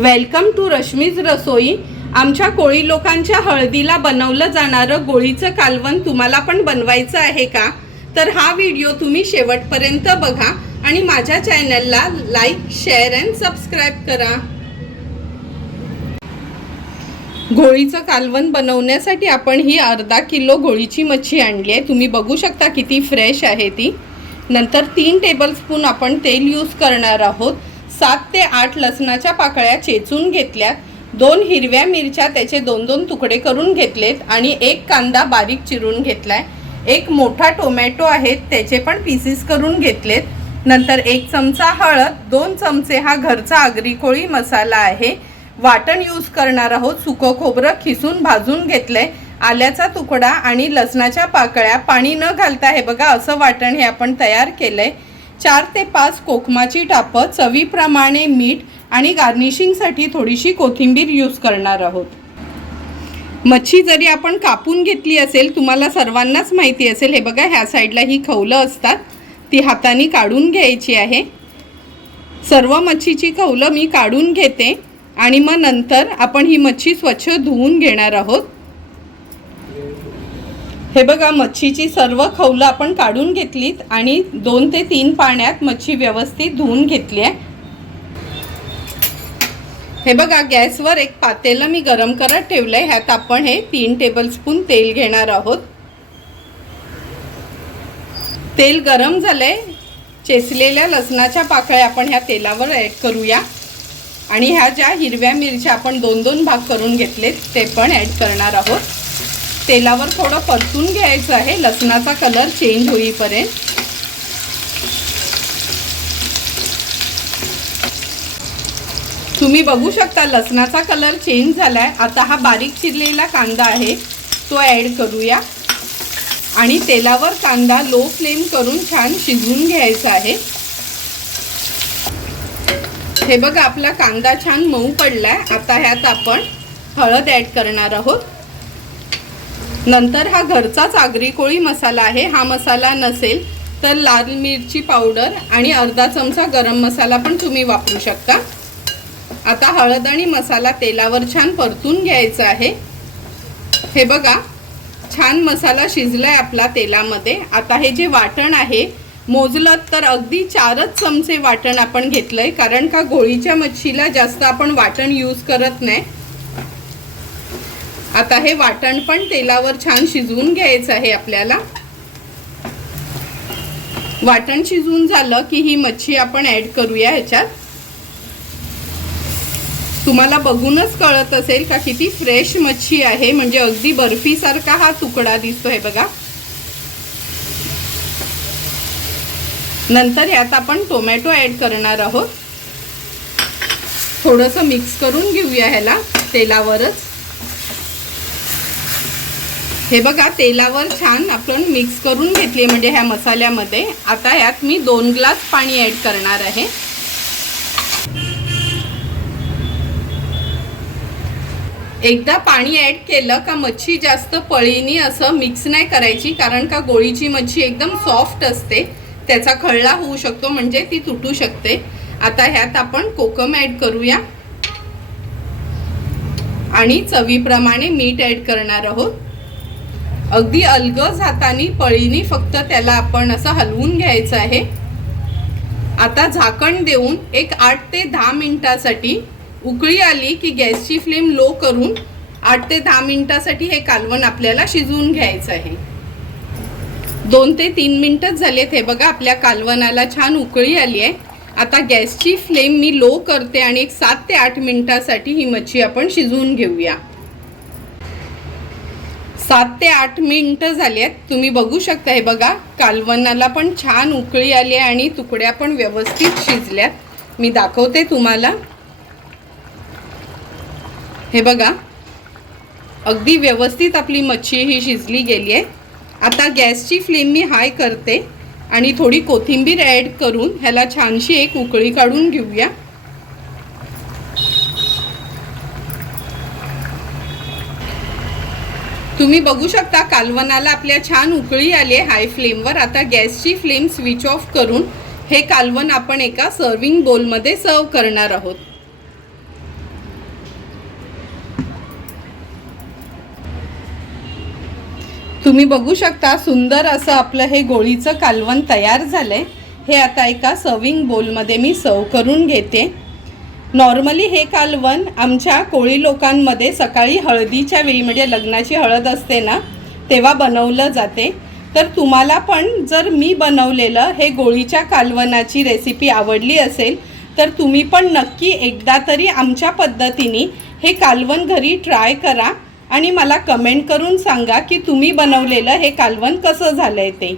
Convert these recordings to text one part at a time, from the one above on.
Welcome to Rashmi's रसोई. आमच्या कोळी लोकांच्या हळदीला बनवलं जाणारं गोळीचं कालवण तुम्हाला पण बनवायचं आहे का? तर हा व्हिडिओ तुम्ही शेवटपर्यंत बघा आणि माझ्या चॅनलला लाईक शेअर अँड सबस्क्राईब करा. घोळीचं कालवण बनवण्यासाठी आपण ही अर्धा किलो घोळीची मच्छी आणली आहे. तुम्ही बघू शकता किती फ्रेश आहे ती. नंतर तीन टेबलस्पून आपण तेल यूज करणार आहोत. सात ते आठ लसणाच्या पाकळ्या चेचून घेतल्यात. दोन हिरव्या मिरच्या त्याचे दोन दोन तुकडे करून घेतलेत आणि एक कांदा बारीक चिरून घेतलाय. एक मोठा टोमॅटो आहे त्याचे पण पीसेस करून घेतलेत. नंतर एक चमचा हळद दोन चमचे हा घरचा आगरी कोळी मसाला आहे. वाटण यूज करणार आहोत सुकं खोबरं खिसून भाजून घेतलंय. आल्याचा तुकडा आणि लसणाच्या पाकळ्या पाणी न घालता हे बघा असं वाटण हे आपण तयार केलंय. चार ते पाच कोकमाची टापं चवीप्रमाणे मीठ आणि गार्निशिंगसाठी थोडीशी कोथिंबीर यूज करणार आहोत. मच्छी जरी आपण कापून घेतली असेल तुम्हाला सर्वांनाच माहिती असेल हे बघा ह्या साईडला ही खवलं असतात. ती हाताने काढून घ्यायची आहे. सर्व मच्छीची खवलं मी काढून घेते आणि मग नंतर आपण ही मच्छी स्वच्छ धुवून घेणार आहोत. हे बघा मच्छीची सर्व खवलं आपण काढून घेतलीत आणि दोन ते तीन पाण्यात मच्छी व्यवस्थित धुवून घेतली आहे. हे बघा गॅसवर एक पातेलं मी गरम करत ठेवलंय. ह्यात आपण हे तीन टेबलस्पून तेल घेणार आहोत. तेल गरम झालंय. चेचलेल्या लसणाच्या पाकळ्या आपण ह्या तेलावर ॲड करूया. आणि ह्या ज्या हिरव्या मिरच्या आपण दोन दोन भाग करून घेतलेत ते पण ॲड करणार आहोत. तेलावर थोडं परतून घ्यायचं आहे. लसणाचा कलर चेंज होईपर्यंत. तुम्ही बघू शकता लसणाचा कलर चेंज झालाय. आता हा बारीक चिरलेला कांदा आहे. तो ॲड करूया. आणि तेलावर कांदा लो फ्लेम करून छान शिजवून घ्यायचा आहे. हे बघा आपला कांदा छान मऊ पडलाय. आता ह्यात आपण हळद ॲड करणार आहोत. नंतर हा घरचाच आगरी कोळी मसाला आहे. हा मसाला नसेल तर लाल मिरची पावडर आणि अर्धा चमचा गरम मसाला पण तुम्ही वापरू शकता. आता हळद आणि मसाला तेलावर छान परतून घ्यायचा आहे. हे बघा छान मसाला शिजलाय आपला तेलामध्ये. आता हे जे वाटण आहे मोजलं तर अगदी चारच चमचे वाटण आपण घेतलंय कारण का गोळीच्या मच्छीला जास्त आपण वाटण यूज करत नाही. आता हे वाटण पण तेलावर छान शिजवून घ्यायचं आहे आपल्याला. वाटण शिजवून झालं की ही मच्छी आपण ऍड करूया ह्याच्यात. तुम्हाला बघूनच कळत असेल का किती फ्रेश मच्छी आहे. म्हणजे अगदी बर्फीसारखा हा तुकडा दिसतोय बघा. नंतर यात आपण टोमॅटो ऍड करणार आहोत. थोडंसं मिक्स करून घेऊया ह्याला तेलावरच. हे बघा तेलावर छान आपण मिक्स करून घेतली म्हणजे ह्या मसाल्यामध्ये. आता ह्यात मी दोन ग्लास पाणी ऍड करणार आहे. एकदा पाणी ऍड केलं का मच्छी जास्त पळीनी असं मिक्स नाही करायची कारण का गोळीची मच्छी एकदम सॉफ्ट असते. त्याचा खळला होऊ शकतो म्हणजे ती तुटू शकते. आता ह्यात आपण कोकम ऍड करूया. आणि चवीप्रमाणे मीठ ऍड करणार आहोत. अगदी अलगज हाताने पळीनी फक्त त्याला आपण असं हलवून घ्यायचं आहे. आता झाकण देऊन एक आठ ते दहा मिनटासाठी उकळी आली की गॅसची फ्लेम लो करून आठ ते दहा मिनटासाठी हे कालवण आपल्याला शिजवून घ्यायचं आहे. दोन ते तीन मिनटंच झालेत हे बघा आपल्या कालवणाला छान उकळी आली आहे. आता गॅसची फ्लेम मी लो करते आणि एक सात ते आठ मिनटासाठी ही मच्छी आपण शिजवून घेऊया. सात ते आठ मिनटं झाली आहेत. तुम्ही बघू शकता हे बघा कालवणाला पण छान उकळी आली आहे आणि तुकड्या पण व्यवस्थित शिजल्यात मी दाखवते तुम्हाला. हे बघा अगदी व्यवस्थित आपली मच्छी ही शिजली गेली आहे. आता गॅसची फ्लेम मी हाय करते आणि थोडी कोथिंबीर ॲड करून ह्याला छानशी एक उकळी काढून घेऊया. तुम्ही बघू शकता कालवनाला आपल्या छान उकळी आली आहे हाय फ्लेमवर आता गॅसची फ्लेम स्विच ऑफ करून हे कालवण आपण एका सर्विंग बोलमध्ये सर्व करणार आहोत. तुम्ही बघू शकता सुंदर असं आपलं हे गोळीचं कालवण तयार झालंय. हे आता एका सर्विंग बोलमध्ये मी सर्व करून घेते. नॉर्मली हे कालवण आमच्या कोळी लोकांमध्ये सकाळी हळदीच्या वेळी म्हणजे लग्नाची हळद असते ना तेव्हा बनवलं जाते. तर तुम्हाला पण जर मी बनवलेलं हे गोळीच्या कालवणाची रेसिपी आवडली असेल तर तुम्ही पण नक्की एकदा तरी आमच्या पद्धतीने हे कालवण घरी ट्राय करा आणि मला कमेंट करून सांगा की तुम्ही बनवलेलं हे कालवण कसं झालं आहे ते.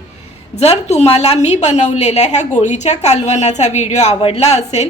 जर तुम्हाला मी बनवलेल्या ह्या गोळीच्या कालवणाचा व्हिडिओ आवडला असेल